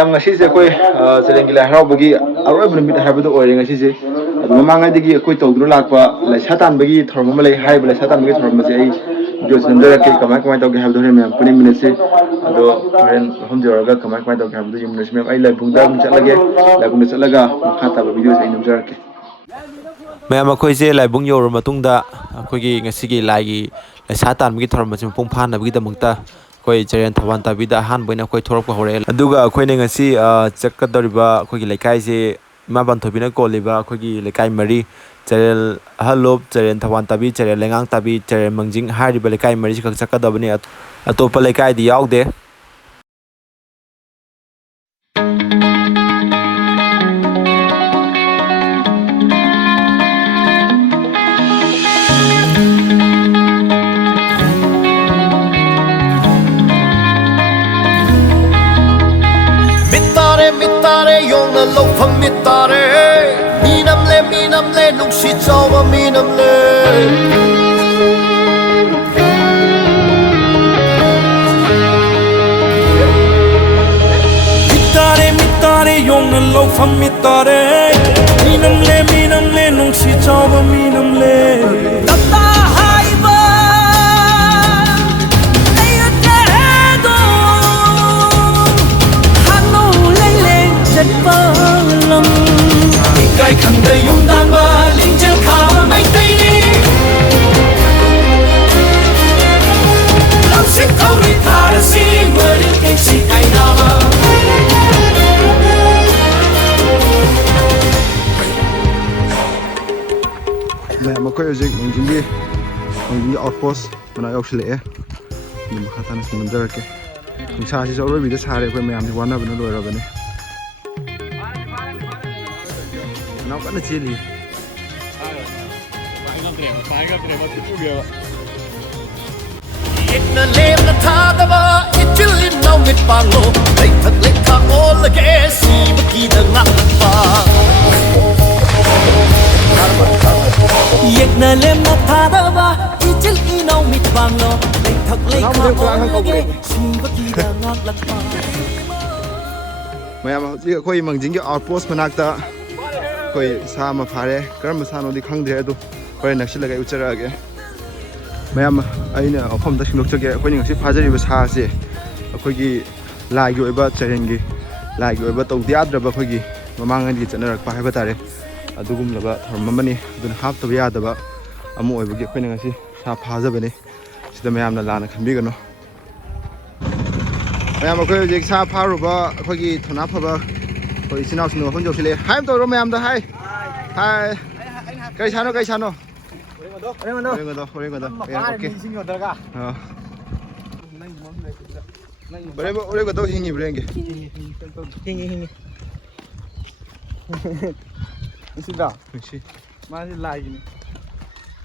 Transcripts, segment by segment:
ꯃꯌꯥꯝ ꯉꯁꯤꯁꯦ ꯑꯩꯈꯣꯏ ꯆꯔꯦꯡꯒꯤ ꯂꯥꯏ ꯍꯔꯥꯎꯕꯒꯤ ꯑꯔꯣꯏꯕ ꯅꯨꯃꯤꯠ ꯍꯥꯏꯕꯗꯨ ꯑꯣꯏꯔꯦ ꯉꯁꯤꯁꯦ ꯑꯗꯨ ꯃꯃꯥꯡꯉꯩꯗꯒꯤ ꯑꯩꯈꯣꯏ ꯇꯧꯗꯨꯅ ꯂꯥꯛꯄ ꯂꯩꯁꯥ ꯇꯥꯟꯕꯒꯤ ꯊꯧꯔꯝ ꯑꯃ ꯂꯩ ꯍꯥꯏꯔꯤꯕ ꯂꯩꯁꯥ ꯇꯥꯟꯕꯒꯤ ꯊꯧꯔꯝ ꯑꯁꯦ ꯑꯩ ꯚꯤꯗꯤꯑꯣ ꯁꯦꯝꯖꯔꯛꯀꯦ ꯀꯃꯥꯏ ꯇꯧꯒꯦ ꯍꯥꯏꯕꯗꯣ ꯍꯣꯔꯦꯟ ꯃꯌꯥꯝ ꯄꯨꯟꯃꯤꯟꯅꯁꯤ ꯑꯗꯣ ꯍꯣꯔꯦꯟ ꯃꯐꯝ ꯌꯧꯔꯒ ꯀꯃꯥꯏ ꯇꯧꯒꯦ ꯍꯥꯏꯕꯗꯣ ꯌꯦꯡꯃꯤꯟꯅꯁꯤ ꯃꯌꯥꯝ ꯑꯩ ꯂꯥꯏꯕꯨꯡꯗ ꯑꯃꯨꯛ ꯆꯠꯂꯒꯦ ꯂꯥꯏꯕꯨꯡꯗ ꯆꯠꯂꯒ ꯃꯈꯥ ꯇꯥꯕ ꯚꯤꯗꯤꯑꯣꯁꯦ ꯑꯩ ꯅꯝꯖꯔꯛꯀꯦ ꯃꯌꯥꯝ ꯑꯩꯈꯣꯏꯁꯦ ꯂꯥꯏꯕꯨꯡ ꯌꯧꯔꯕ ꯃꯇꯨꯡꯗ ꯑꯩꯈꯣꯏꯒꯤ ꯉꯁꯤꯒꯤ ꯂꯥꯏꯒꯤ ꯂꯩꯁꯥ ꯇꯥꯟꯕꯒꯤ ꯊꯧꯔꯝ ꯑꯁꯤ ꯃꯄꯨꯡ ꯐꯥꯅꯕꯒꯤꯗꯃꯛꯇ ꯑꯩꯈꯣꯏ ꯆꯔꯦꯟ ꯊꯧꯕꯥꯜ ꯇꯥꯕꯤꯗ ꯑꯍꯥꯟꯕ ꯑꯣꯏꯅ ꯑꯩꯈꯣꯏ ꯊꯣꯔꯛꯄ ꯍꯧꯔꯛꯑꯦ ꯑꯗꯨꯒ ꯑꯩꯈꯣꯏꯅ ꯉꯁꯤ ꯆꯠꯀꯗꯧꯔꯤꯕ ꯑꯩꯈꯣꯏꯒꯤ ꯂꯩꯀꯥꯏꯁꯦ ꯏꯃꯥ ꯄꯥꯟꯊꯣꯏꯕꯤꯅ ꯀꯣꯜꯂꯤꯕ ꯑꯩꯈꯣꯏꯒꯤ ꯂꯩꯀꯥꯏ ꯃꯔꯤ ꯆꯔꯦꯜ ꯑꯍꯜꯂꯣꯞ ꯆꯔꯦꯟ ꯊꯧꯕꯥꯜ ꯇꯥꯕꯤ ꯆꯔꯦꯜ ꯂꯩꯉꯥꯡ ꯇꯥꯕꯤ ꯆꯔꯦꯜ ꯃꯥꯡꯖꯤꯡ ꯍꯥꯏꯔꯤꯕ ꯂꯩꯀꯥꯏ ꯃꯔꯤꯁꯤꯈꯛ ꯆꯠꯀꯗꯕꯅꯤ ꯑꯇꯣꯞꯄ ꯂꯩꯀꯥꯏꯗꯤ ꯌꯥꯎꯗꯦ Yongna lofam mitare minam le nungsi chawa minam le mitare yongna lofam mitare minam le nungsi chawa minam le tata haiba Chatpa lam Ikai khanda yung dangba lingjel kha mai tai ni Lam sik thori thar si marin kai si kai na ꯃꯈꯣꯏ ꯍꯧꯖꯤꯛ ꯃꯥꯡꯖꯤꯡꯒꯤ ꯑꯥꯎꯠꯄꯣꯁ ꯃꯅꯥꯛ ꯌꯧꯁꯤꯜꯂꯛꯑꯦ ꯑꯗꯨꯝ ꯃꯈꯥ ꯇꯥꯅ ꯅꯝꯖꯔꯛꯀꯦ ꯅꯨꯡꯁꯥꯁꯤꯁꯨ ꯑꯔꯣꯏꯕꯤꯗ ꯁꯥꯔꯦ ꯑꯩꯈꯣꯏ ꯃꯌꯥꯝꯁꯤ ꯋꯥꯅꯕꯅ ꯂꯣꯏꯔꯕꯅꯤ ꯅꯥꯎ ꯀꯟꯅ ꯆꯦꯜꯂꯤ Yekna lemna thadava ichil numit panglo leithak lekha olage sibaki da ngakpa Yekna lemna thadava ichil numit panglo leithak lekha olage sibaki da ngakpa ꯃꯌꯥꯝ ꯍꯧꯖꯤꯛ ꯑꯩꯈꯣꯏ ꯃꯥꯡꯖꯤꯡꯒꯤ ꯑꯥꯎꯠꯄꯣꯁ ꯃꯅꯥꯛꯇ ꯑꯩꯈꯣꯏ ꯁꯥ ꯑꯃ ꯐꯥꯔꯦ ꯀꯔꯝꯕ ꯁꯥꯅꯣꯗꯤ ꯈꯪꯗ꯭ꯔꯦ ꯑꯗꯨ ꯍꯣꯔꯦꯟ ꯅꯛꯁꯤꯜꯂꯒ ꯑꯩ ꯎꯠꯆꯔꯛꯑꯒꯦ ꯃꯌꯥꯝ ꯑꯩꯅ ꯃꯐꯝꯗ ꯁꯤꯟꯗꯣꯛꯆꯒꯦ ꯑꯩꯈꯣꯏꯅ ꯉꯁꯤ ꯐꯥꯖꯔꯤꯕ ꯁꯥ ꯑꯁꯤ ꯑꯩꯈꯣꯏꯒꯤ ꯂꯥꯏꯒꯤ ꯑꯣꯏꯕ ꯆꯔꯦꯟꯒꯤ ꯂꯥꯏꯒꯤ ꯑꯣꯏꯕ ꯇꯧꯗ ꯌꯥꯗ꯭ꯔꯕ ꯑꯩꯈꯣꯏꯒꯤ ꯃꯃꯥꯡꯉꯩꯗꯒꯤ ꯆꯠꯅꯔꯛꯄ ꯍꯥꯏꯕ ꯇꯥꯔꯦ ꯑꯗꯨꯒꯨꯝꯂꯕ ꯊꯧꯔꯝ ꯑꯃꯅꯤ ꯑꯗꯨꯅ ꯍꯥꯞꯇꯕ ꯌꯥꯗꯕ ꯑꯃ ꯑꯣꯏꯕꯒꯤ ꯑꯩꯈꯣꯏꯅ ꯉꯁꯤ ꯁꯥ ꯐꯥꯖꯕꯅꯤ ꯁꯤꯗ ꯃꯌꯥꯝꯅ ꯂꯥꯟꯅ ꯈꯟꯕꯤꯒꯅꯨ ꯃꯌꯥꯝ ꯑꯩꯈꯣꯏ ꯍꯧꯖꯤꯛ ꯁꯥ ꯐꯥꯔꯨꯕ ꯑꯩꯈꯣꯏꯒꯤ ꯊꯧꯅꯥ ꯐꯕ ꯑꯩꯈꯣꯏ ꯏꯆꯤꯟ ꯏꯅꯥꯎꯁꯤꯡ ꯃꯐꯝ ꯌꯧꯁꯤꯜꯂꯛꯑꯦ ꯍꯥꯏ ꯑꯃ ꯇꯧꯔꯣ ꯃꯌꯥꯝꯗ ꯍꯥꯏ ꯀꯩ ꯁꯥꯅꯣ ꯍꯣꯔꯦꯟꯒꯗꯣ ꯍꯣꯔꯦꯟꯒꯗꯣ ꯍꯤꯡꯉꯤꯕ꯭ꯔꯥ ꯌꯦꯡꯒꯦ ꯍꯤꯡꯉꯤ ꯅꯨꯡꯁꯤꯗ꯭ꯔꯥ ꯅꯨꯡꯁꯤ ꯃꯥꯁꯤ ꯂꯥꯏꯒꯤꯅꯤ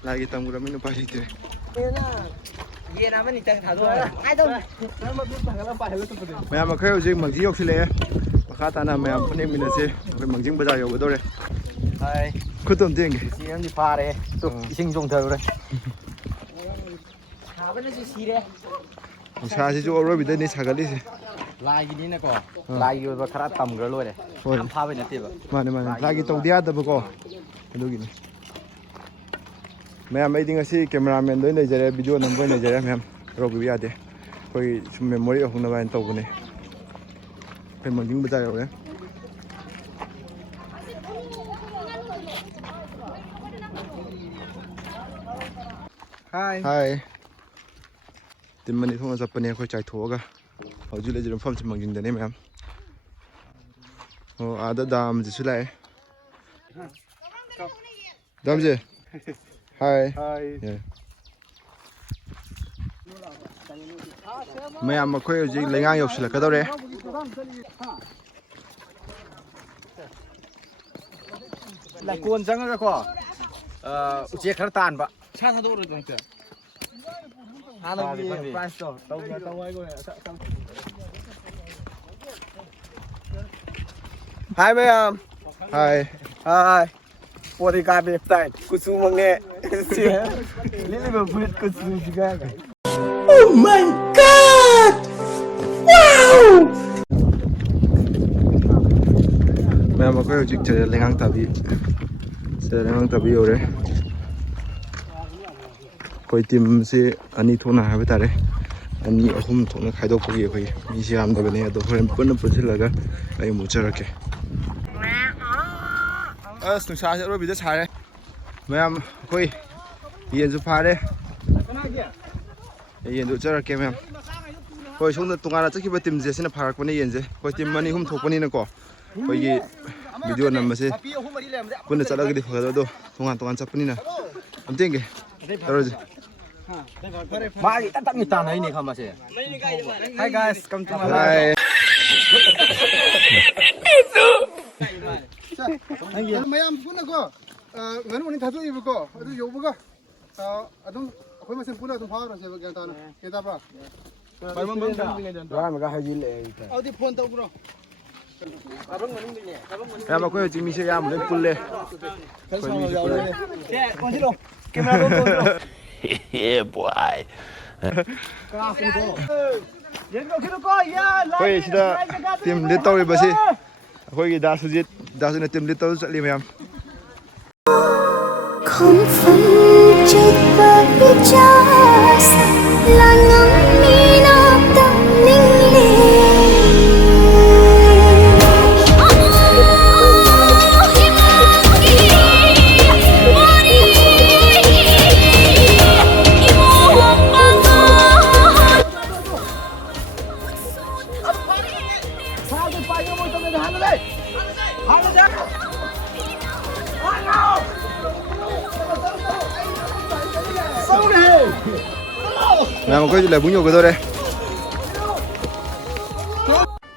ꯂꯥꯏꯒꯤ ꯇꯝꯒꯔꯕꯅꯤꯅ ꯎꯄꯥꯏ ꯂꯩꯇ꯭ꯔꯦ ꯃꯌꯥꯝ ꯑꯩꯈꯣꯏ ꯍꯧꯖꯤꯛ ꯃꯥꯡꯖꯤꯡ ꯌꯧꯁꯤꯜꯂꯛꯑꯦ ꯃꯈꯥ ꯇꯥꯅ ꯃꯌꯥꯝ ꯄꯨꯟꯅ ꯌꯦꯡꯃꯤꯟꯅꯁꯤ ꯑꯩꯈꯣꯏ ꯃꯥꯡꯖꯤꯡ ꯕꯖꯥꯔ ꯌꯧꯒꯗꯧꯔꯦ ꯈꯨꯠꯇꯣ ꯑꯝꯇ ꯌꯦꯡꯒꯦ ꯏꯆꯦ ꯑꯃꯗꯤ ꯐꯥꯔꯦ ꯏꯁꯤꯡ ꯆꯣꯡꯊꯔꯨꯔꯦ ꯁꯥꯕꯅꯁꯨ ꯁꯤꯔꯦ ꯅꯨꯡꯁꯥꯁꯤꯁꯨ ꯑꯔꯣꯏꯕꯤꯗꯅꯤ ꯁꯥꯒꯠꯂꯤꯁꯦ ꯂꯥꯏꯒꯤꯅꯤꯅꯀꯣ ꯂꯥꯏꯒꯤ ꯑꯣꯏꯕ ꯈꯔ ꯇꯝꯈ꯭ꯔ ꯂꯣꯏꯔꯦ ꯌꯥꯝ ꯐꯥꯕꯩ ꯅꯠꯇꯦꯕ ꯃꯥꯅꯦ ꯂꯥꯏꯒꯤ ꯇꯧꯗ ꯌꯥꯗꯕꯀꯣ ꯑꯗꯨꯒꯤꯅꯤ ꯃꯌꯥꯝ ꯑꯩꯗꯤ ꯉꯁꯤ ꯀꯦꯃꯦꯔꯥꯃꯦꯟꯗ ꯑꯣꯏꯅ ꯂꯩꯖꯔꯦ ꯚꯤꯗꯤꯑꯣ ꯅꯝꯕ ꯑꯣꯏꯅ ꯂꯩꯖꯔꯦ ꯃꯌꯥꯝ ꯍꯔꯥꯎꯕꯤꯕ ꯌꯥꯗꯦ ꯑꯩꯈꯣꯏ ꯁꯨꯝ ꯃꯦꯃꯣꯔꯤ ꯌꯧꯍꯧꯅꯕ ꯍꯥꯏꯅ ꯇꯧꯕꯅꯦ ꯑꯩꯈꯣꯏ ꯃꯥꯡꯖꯤꯡ ꯕꯖꯥꯔ ꯌꯧꯔꯦ ꯍꯥꯏ ꯇꯤꯝ ꯑꯅꯤ ꯊꯣꯛꯅ ꯆꯠꯄꯅꯦ ꯑꯩꯈꯣꯏ ꯆꯥꯏꯊꯣꯛꯑꯒ ꯍꯧꯖꯤꯛ ꯂꯩꯖꯔꯤꯕ ꯃꯐꯝꯁꯤ ꯃꯥꯡꯖꯤꯡꯗꯅꯦ ꯃꯌꯥꯝ ꯑꯣ ꯑꯥꯗ ꯗꯥꯝꯁꯤꯁꯨ ꯂꯥꯛꯑꯦ ꯗꯥꯝꯁꯦ ꯍꯥꯏ ꯃꯌꯥꯝ ꯑꯩꯈꯣꯏ ꯍꯧꯖꯤꯛ ꯂꯩꯉꯥꯡ ꯌꯧꯁꯤꯜꯂꯛꯀꯗꯧꯔꯦ ꯂꯩꯀꯣꯟ ꯆꯪꯉꯒꯀꯣ ꯎꯆꯦꯛ ꯈꯔ ꯇꯥꯟꯕ ꯁꯥ ꯊꯥꯗꯣꯛꯎꯔꯣꯏꯗ꯭ꯔꯣ ꯍꯥꯟꯅꯒꯤ ꯄ꯭ꯔꯥꯏꯁꯇꯣ ꯇꯧ ꯍꯥꯏꯈꯣ ꯍꯥꯏ ꯃꯌꯥꯝ ꯍꯥꯏ ꯄꯣꯠꯇꯤ ꯀꯥꯕꯤ ꯇꯥꯏ ꯀꯨꯆꯨ ꯃꯪꯉꯦ ꯂꯤꯠꯂꯤꯕ ꯐꯨꯔꯤꯠ ꯀꯨꯆꯨꯁꯤꯒ Oh my God! Wow! Ma'am अखोई हजिक लेंगांग ताबी यौरे अखोई टीम से अनी थोना है तारे अनी अहुम थोना खाइदोकपगी अखोई मीसे यामदबने अदो होरेन पुन्ना पुनसिल्लगा अई मुचरके अस नुसासे अरोबिदा सारे मैम अखोई येंसु फारे येंदु चरके मैम होय सोंदा तुंगाना चखिबा टीम जे सिना फारकपने येंजे होय टीम मनी हुम थोकपनी नको होयगी वीडियो नंबसे पुन्ना चलगदि फगदो तुंगान तुंगान चपनीना अमतेंगे तरोजे मागी ततमी तानाइनि खमासे hi guys come to my hi ma'am पुनः को गनु थाजो इबको अदु योबगा अदुम अखोय मसेन पुनः अदुम फावरसे बगन ताना केताबा रामगा हाजिले अदि फोन तौब्रो मैम अखोई हजिक मीसे याम ले पुल्ले कोनसिलो कैमरा दो Yeah, boy. होय सिदा टीम लीड तौरिबसे अखोई दासुजित दासुना टीम लीड तौ चली ma'am không phân chết và biết cha là ngắm mi nó tâm linh ma'am अखोई ले बुन्यो गदोरे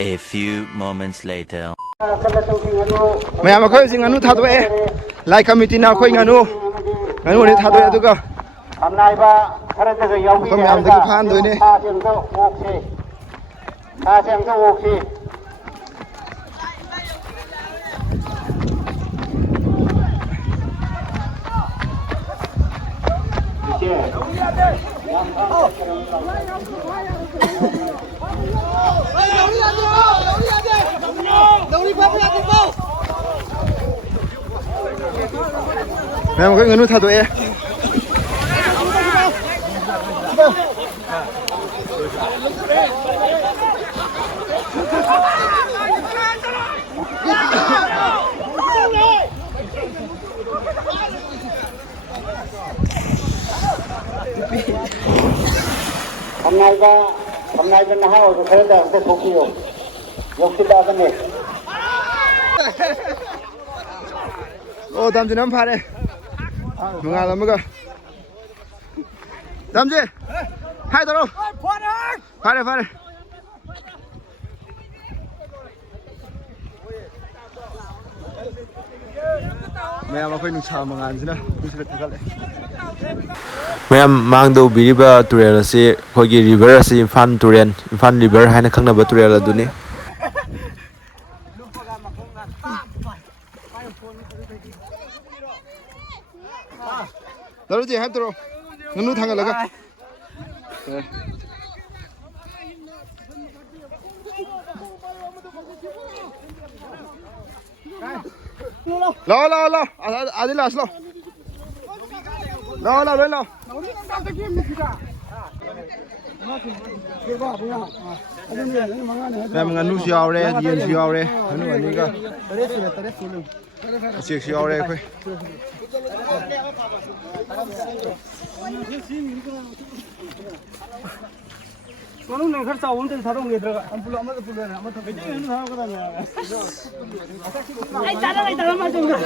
A few moments later. Ma'am अखोई जिंग अनु थादोए लाइ कमिटी ना अखोई अनु नि थादोए अदुगा हमनाइबा खरजगा याउबी मैम दगी फान दोइने खासेमजो ओक्सी मैम अखोई अनु थादोए हमनाइबा नहा हो खरदा से फोकियो योक्सिदा बने ओ दामजे नम फारे नुंगा लमगा दामजे हाय तरो फारे फारे मैम अखोई नुसा मंगानसिना कुसले थगले मैम मांगदो बिरिबा तुरेल असे खोगी रिवर असे इम्फान तुरेन इम्फान रिवर हाइना खंगनबा तुरेल अदुनी तरोजे हाय तरो ननु थांगलगा लो लो लो आदि लास लो लो लो लो लो ma'am nganu si yaure yen si yaure nganu ani ga si yaure khoi कोनु ने खर्च आउन त थादो नेद्रगा अम्पुल अमा त पुलरा अमा त बेटे हेर्नु थाहा गरा आई जाडा मा जंगा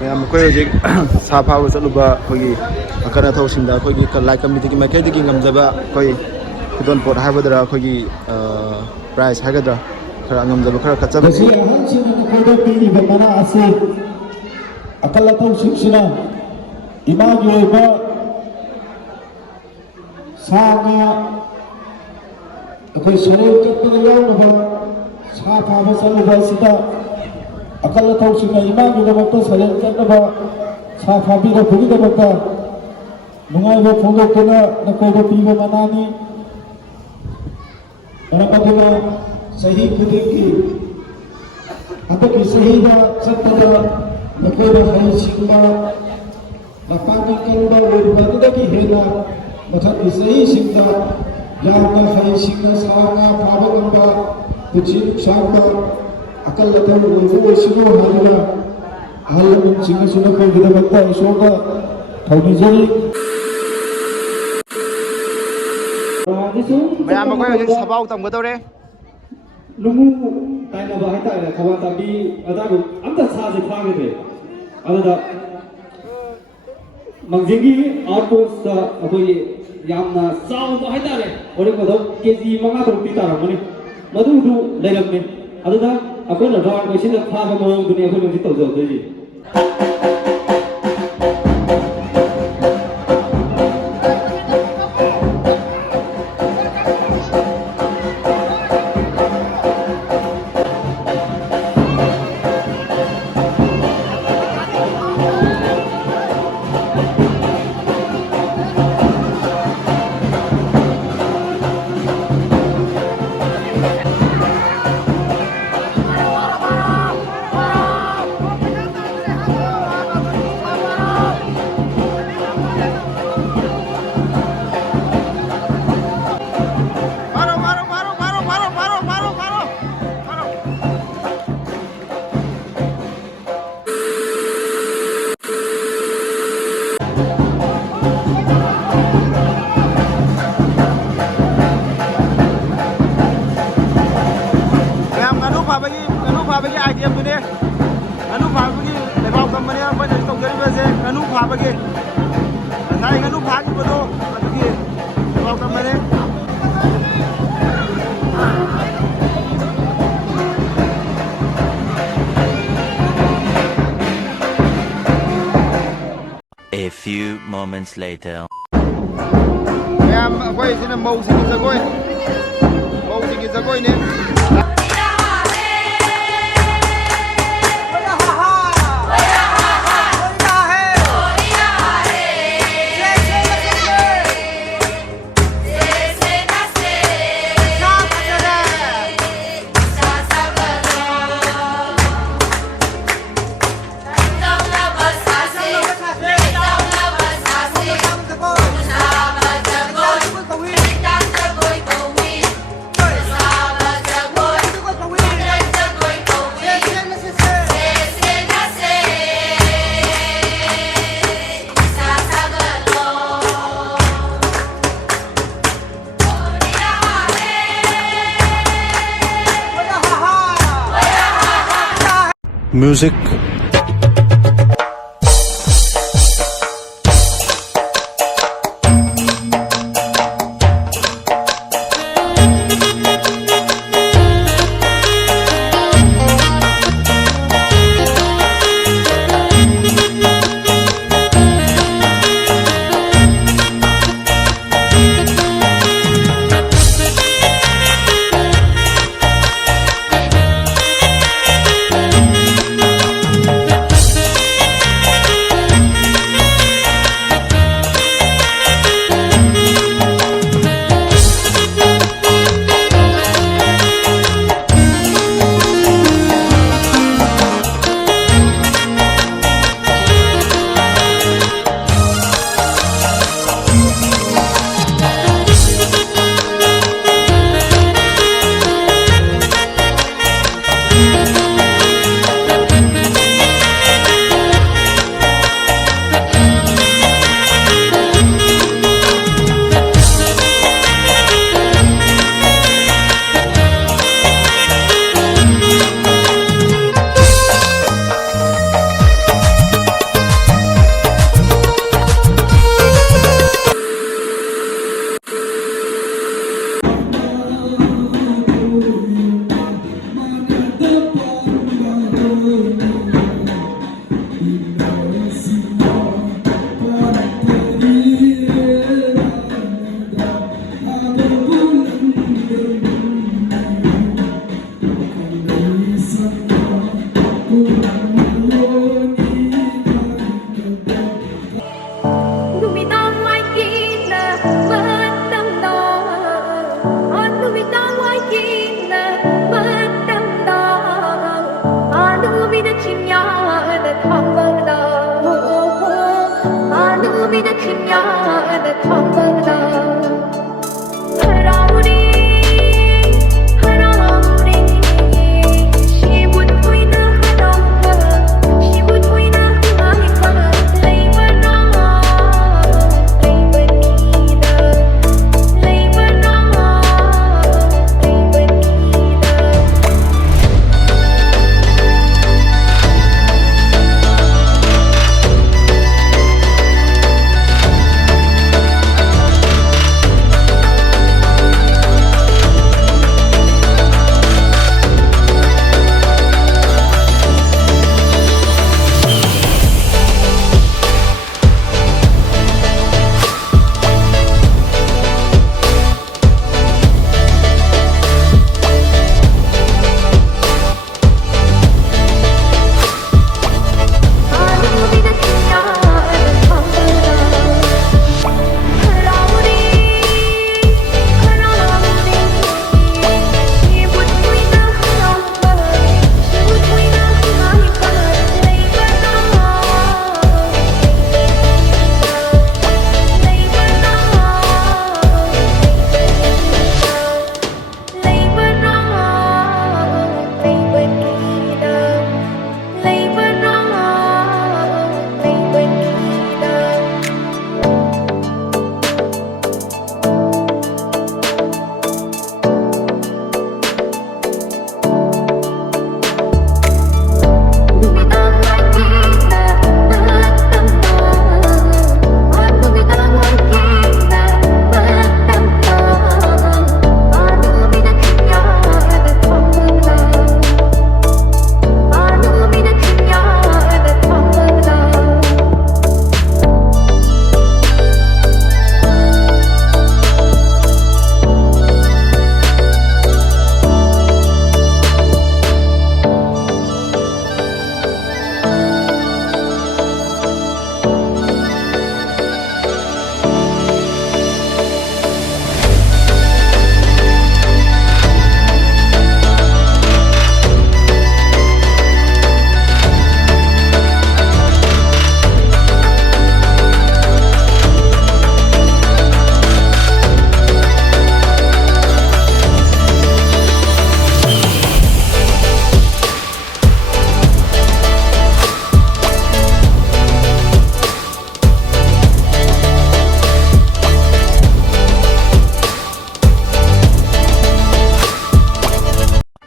ꯃꯌꯥꯝ ꯑꯩꯈꯣꯏ ꯍꯧꯖꯤꯛ ꯁꯥ ꯐꯥꯕ ꯆꯠꯂꯨꯕ ꯑꯩꯈꯣꯏꯒꯤ ꯑꯀꯟ ꯑꯊꯧꯁꯤꯡꯗ ꯑꯩꯈꯣꯏꯒꯤ ꯂꯥꯏ ꯀꯝꯃꯤꯇꯤꯒꯤ ꯃꯥꯏꯀꯩꯗꯒꯤ ꯉꯝꯖꯕ ꯑꯩꯈꯣꯏ ꯈꯨꯗꯣꯜ ꯄꯣꯠ ꯍꯥꯏꯒꯗ꯭ꯔꯥ ꯑꯩꯈꯣꯏꯒꯤ ꯄ꯭ꯔꯥꯏꯖ ꯍꯥꯏꯒꯗ꯭ꯔꯥ ꯈꯔ ꯉꯝꯖꯕ ꯈꯔ ꯀꯠꯆꯕꯅꯤ. ꯉꯁꯤ ꯑꯍꯜꯁꯤꯡꯅ ꯑꯩꯈꯣꯏꯗ ꯄꯤꯔꯤꯕ ꯃꯅꯥ ꯑꯁꯤ ꯑꯀꯜ ꯑꯊꯧꯁꯤꯡꯁꯤꯅ ꯏꯃꯥꯒꯤ ꯑꯣꯏꯕ ꯁꯥ ꯉꯥ ꯑꯩꯈꯣꯏ ꯁꯔꯦꯡ ꯀꯠꯄꯗ ꯌꯥꯎꯅꯕ ꯁꯥ ꯐꯥꯕ ꯆꯠꯂꯨꯕ ꯑꯁꯤꯗ ꯑꯀꯜ ꯑꯊꯧꯁꯤꯡꯅ ꯏꯃꯥꯒꯤꯗꯃꯛꯇ ꯁꯔꯦꯡ ꯀꯠꯅꯕ ꯁꯥ ꯐꯥꯕꯤꯔꯛꯄꯒꯤꯗꯃꯛꯇ ꯅꯨꯡꯉꯥꯏꯕ ꯐꯣꯡꯗꯣꯛꯇꯨꯅ ꯅꯈꯣꯏꯗ ꯄꯤꯕ ꯃꯅꯥꯅꯤ. ꯃꯔꯝ ꯑꯗꯨꯅ ꯆꯍꯤ ꯈꯨꯗꯤꯡꯒꯤ ꯍꯟꯗꯛꯀꯤ ꯆꯍꯤꯗ ꯆꯠꯄꯗ ꯅꯈꯣꯏꯅ ꯍꯩꯁꯤꯡꯕ ꯃꯄꯥꯡꯒꯜ ꯀꯟꯕ ꯑꯣꯏꯔꯤꯕ ꯑꯗꯨꯗꯒꯤ ꯍꯦꯟꯅ ꯃꯊꯪꯒꯤ ꯆꯍꯤꯁꯤꯡꯗ ꯌꯥꯝꯅ ꯍꯩꯁꯤꯡꯅ ꯁꯥ ꯉꯥ ꯐꯥꯕ ꯉꯝꯕ ꯄꯨꯟꯁꯤ ꯅꯨꯡꯁꯥꯡꯕ ꯑꯀꯜ ꯑꯊꯧ ꯑꯣꯏꯕ ꯑꯣꯏꯁꯅꯨ ꯍꯥꯏꯗꯨꯅ ꯑꯍꯜ ꯂꯃꯟꯁꯤꯡꯅꯁꯨ ꯅꯈꯣꯏꯒꯤꯗꯃꯛꯇ ꯏꯁꯣꯔꯗ ꯊꯧꯅꯤꯖꯔꯤ. ꯃꯌꯥꯝ ꯑꯩꯈꯣꯏ ꯍꯧꯖꯤꯛ ꯁꯕꯥꯎ ꯇꯝꯒꯗꯧꯔꯦ. ꯂꯨꯃꯨ ꯇꯥꯏꯅꯕ ꯍꯥꯏꯇꯥꯔꯦ ꯊꯕꯥꯜ ꯇꯥꯕꯤ ꯑꯗꯥꯏꯕꯨ ꯑꯝꯇ ꯁꯥꯁꯦ ꯐꯥꯈꯤꯗ꯭ꯔꯦ. ꯑꯗꯨꯗ ꯃꯪꯖꯤꯡꯒꯤ ꯑꯥꯎꯠꯄꯣꯁꯇ ꯑꯩꯈꯣꯏꯒꯤ ꯌꯥꯝꯅ ꯆꯥꯎꯕ ꯍꯥꯏꯇꯥꯔꯦ ꯑꯣꯔꯤꯛꯄꯗ KG 5-6 ꯇꯥꯔꯝꯒꯅꯤ ꯃꯗꯨꯗꯨ ꯂꯩꯔꯝꯃꯦ. ꯑꯗꯨꯗ ꯑꯩꯈꯣꯏꯅ ꯔꯥꯎꯟ ꯀꯣꯏꯁꯤꯟꯅ ꯐꯥꯕ ꯃꯑꯣꯡꯗꯨꯅꯤ ꯑꯩꯈꯣꯏꯅ ꯍꯧꯖꯤꯛ ꯇꯧꯖꯗꯣꯏꯁꯤ. ꯐꯥꯕꯒꯤ ꯑꯥꯏꯇꯦꯝꯗꯨꯅꯦ. ꯉꯥꯅꯨ ꯐꯥꯕꯒꯤ ꯂꯩꯕꯥꯛ ꯇꯝꯕꯅꯦ ꯑꯩꯈꯣꯏꯅ ꯇꯧꯖꯔꯤꯕꯁꯦ. ꯉꯥꯅꯨ ꯐꯥꯕꯒꯤ ꯉꯁꯥꯏ ꯉꯥꯅꯨ ꯐꯥꯈꯤꯕꯗꯣ ꯑꯗꯨꯒꯤ ꯂꯩꯕꯥꯛ ꯇꯝꯕꯅꯦ. A few moments later. ꯃꯌꯥꯝ ꯑꯩꯈꯣꯏꯁꯤꯅ ꯃꯧꯁꯤꯡꯒꯤ ꯖꯒꯣꯏ. ꯃꯧꯁꯤꯡꯒꯤ ꯖꯒꯣꯏꯅꯦ. Music.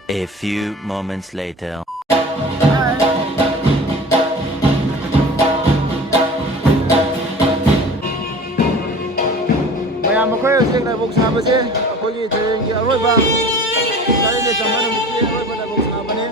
A few moments later. ꯃꯌꯥꯝ ꯑꯩꯈꯣꯏ ꯍꯧꯖꯤꯛ ꯂꯥꯏꯕꯛ ꯁꯥꯕꯁꯦ ꯑꯩꯈꯣꯏꯒꯤ ꯇ꯭ꯔꯦꯟꯒꯤ ꯑꯔꯣꯏꯕ ꯇꯔꯦꯠꯅ ꯆꯝꯕ ꯅꯨꯃꯤꯠꯀꯤ ꯑꯔꯣꯏꯕ ꯂꯥꯏꯕꯛ ꯁꯥꯕꯅꯤ.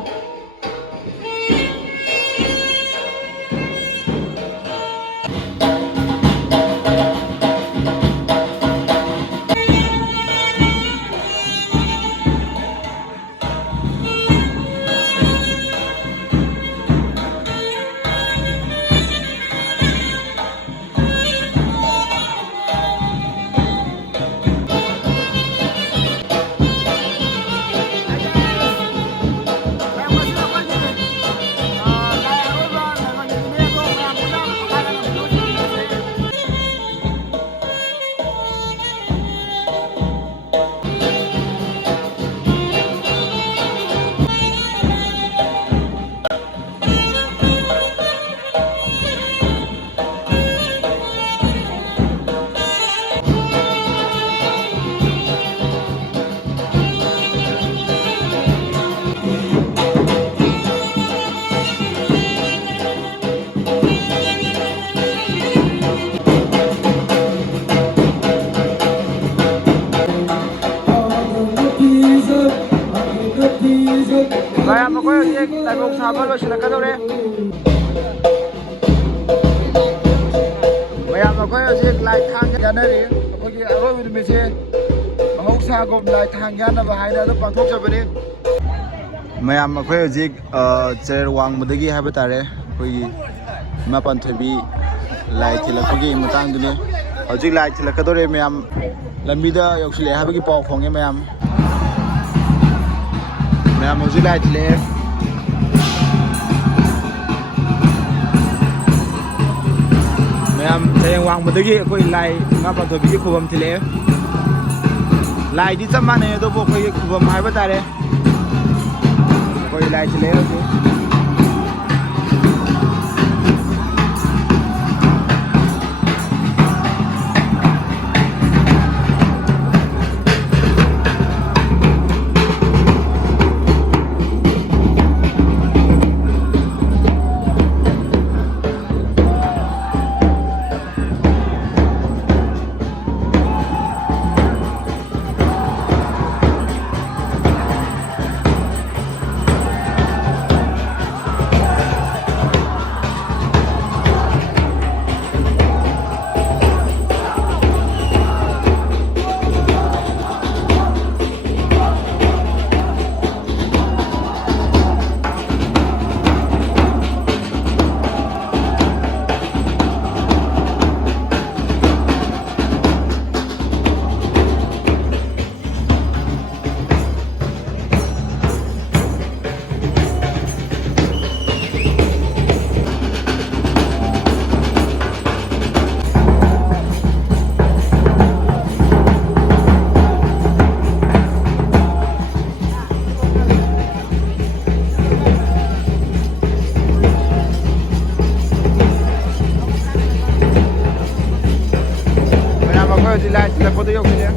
ꯃꯌꯥꯝ ꯑꯩꯈꯣꯏ ꯍꯧꯖꯤꯛ ꯂꯥꯏꯕꯛ ꯁꯥꯕ ꯂꯣꯏꯁꯤꯜꯂꯛꯀꯗꯧꯔꯦ. ꯃꯌꯥꯝ ꯑꯩꯈꯣꯏ ꯍꯧꯖꯤꯛ ꯂꯥꯏ ꯊꯥꯡ ꯌꯥꯅꯔꯤ. ꯑꯩꯈꯣꯏꯒꯤ ꯑꯔꯣꯏꯕ ꯅꯨꯃꯤꯠꯁꯦ ꯃꯍꯧꯁꯥꯒꯨꯝ ꯂꯥꯏ ꯊꯥꯡ ꯌꯥꯅꯕ ꯍꯥꯏꯅ ꯑꯗꯨꯝ ꯄꯥꯡꯊꯣꯛꯆꯕꯅꯤ. ꯃꯌꯥꯝ ꯑꯩꯈꯣꯏ ꯍꯧꯖꯤꯛ ꯆꯦꯔ ꯋꯥꯡꯃꯗꯒꯤ ꯍꯥꯏꯕ ꯇꯥꯔꯦ ꯑꯩꯈꯣꯏꯒꯤ ꯏꯃꯥ ꯄꯥꯟꯊꯣꯏꯕꯤ ꯂꯥꯏ ꯊꯤꯜꯂꯛꯄꯒꯤ ꯃꯇꯥꯡꯗꯨꯅꯤ. ꯍꯧꯖꯤꯛ ꯂꯥꯏ ꯊꯤꯜꯂꯛꯀꯗꯧꯔꯦ. ꯃꯌꯥꯝ ꯂꯝꯕꯤꯗ ꯌꯧꯁꯤꯜꯂꯛꯑꯦ ꯍꯥꯏꯕꯒꯤ ꯄꯥꯎ ꯐꯪꯉꯦ. ꯃꯌꯥꯝ ꯍꯧꯖꯤꯛ ꯂꯥꯏ ꯊꯤꯜꯂꯛꯑꯦ. ꯃꯌꯥꯝ ꯁꯌꯦꯡ ꯋꯥꯡꯕꯗꯒꯤ ꯑꯩꯈꯣꯏ ꯂꯥꯏ ꯉꯥ ꯄꯥꯟꯊꯣꯏꯕꯤꯒꯤ ꯈꯨꯕꯝ ꯊꯤꯜꯂꯛꯑꯦ ꯂꯥꯏꯗꯤ ꯆꯞ ꯃꯥꯟꯅꯩ ꯑꯗꯨꯕꯨ ꯑꯩꯈꯣꯏꯒꯤ ꯈꯨꯕꯝ ꯍꯥꯏꯕ ꯇꯥꯔꯦ ꯑꯩꯈꯣꯏ ꯂꯥꯏ ꯊꯤꯜꯂꯛꯑꯦ ꯍꯧꯖꯤꯛ ꯂꯥꯏ ꯊꯤꯜꯂꯛꯄꯗ ꯌꯧꯁꯤꯜꯂꯦ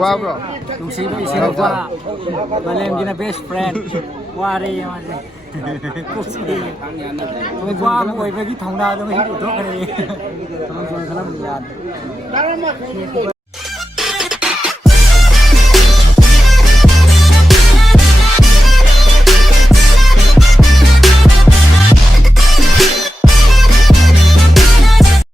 와브로 ꯅꯨꯡꯁꯤꯕ ꯏꯁꯤꯡ ꯃꯥꯂꯦꯝꯒꯤꯅ ꯕꯦꯁ ꯐ꯭ꯔꯦꯟ ꯋꯥꯔꯦ ꯃꯥꯁꯦ ꯀꯨꯁꯤ ꯋꯥ ꯑꯃ ꯑꯣꯏꯕꯒꯤ ꯊꯧꯅꯥꯗꯣ ꯉꯁꯤ ꯎꯠꯊꯣꯛꯈ꯭ꯔꯦ ꯈꯜꯂꯝꯕ ꯌꯥꯗꯦ